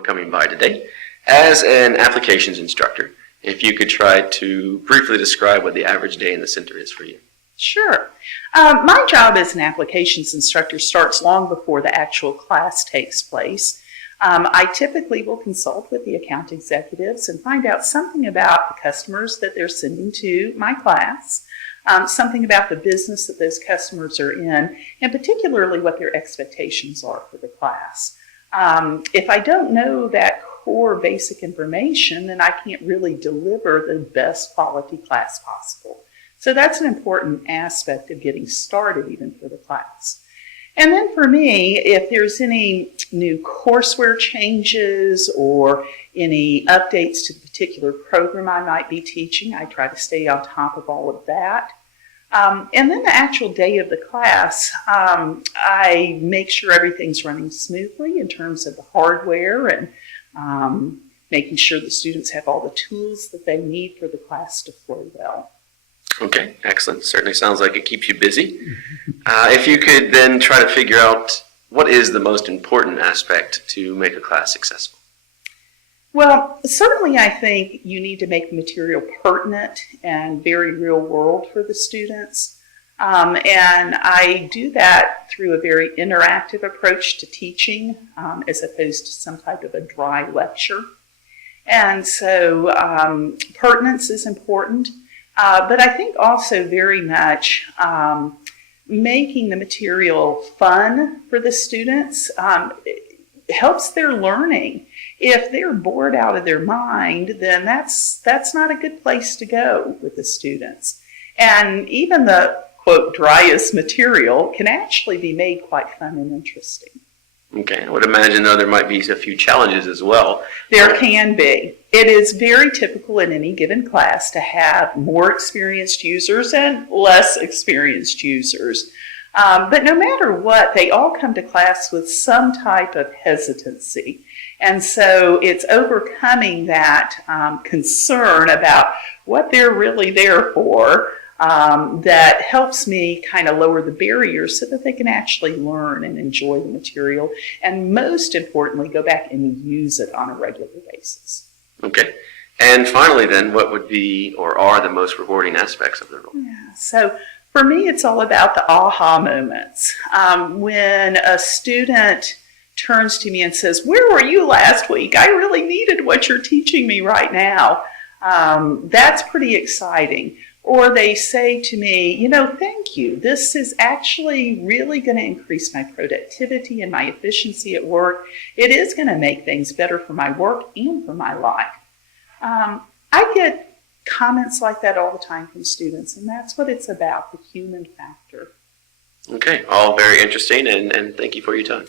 coming by today. As an applications instructor, if you could try to briefly describe what the average day in the center is for you. Sure. My job as an applications instructor starts long before the actual class takes place. I typically will consult with the account executives and find out something about the customers that they're sending to my class, something about the business that those customers are in, and particularly what their expectations are for the class. If I don't know that core basic information, then I can't really deliver the best quality class possible. So that's an important aspect of getting started even for the class. And then for me, if there's any new courseware changes or any updates to the particular program I might be teaching, I try to stay on top of all of that. And then the actual day of the class, I make sure everything's running smoothly in terms of the hardware and making sure the students have all the tools that they need for the class to flow well. Okay, excellent. Certainly sounds like it keeps you busy. If you could then try to figure out what is the most important aspect to make a class successful. Well, certainly I think you need to make the material pertinent and very real world for the students. And I do that through a very interactive approach to teaching as opposed to some type of a dry lecture. And so pertinence is important. But I think also very much making the material fun for the students helps their learning. If they're bored out of their mind, then that's not a good place to go with the students. And even the, quote, driest material can actually be made quite fun and interesting. Okay, I would imagine, though, there might be a few challenges as well. There can be. It is very typical in any given class to have more experienced users and less experienced users. But no matter what, they all come to class with some type of hesitancy. And so it's overcoming that concern about what they're really there for that helps me kind of lower the barriers so that they can actually learn and enjoy the material, and most importantly, go back and use it on a regular basis. Okay. And finally then, what would be or are the most rewarding aspects of the role? Yeah. So for me, it's all about the aha moments. When a student turns to me and says, "Where were you last week? I really needed what you're teaching me right now." That's pretty exciting. Or they say to me, "You know, thank you. This is actually really going to increase my productivity and my efficiency at work. It is going to make things better for my work and for my life." I get comments like that all the time from students, and that's what it's about, the human factor. Okay, all very interesting, and thank you for your time.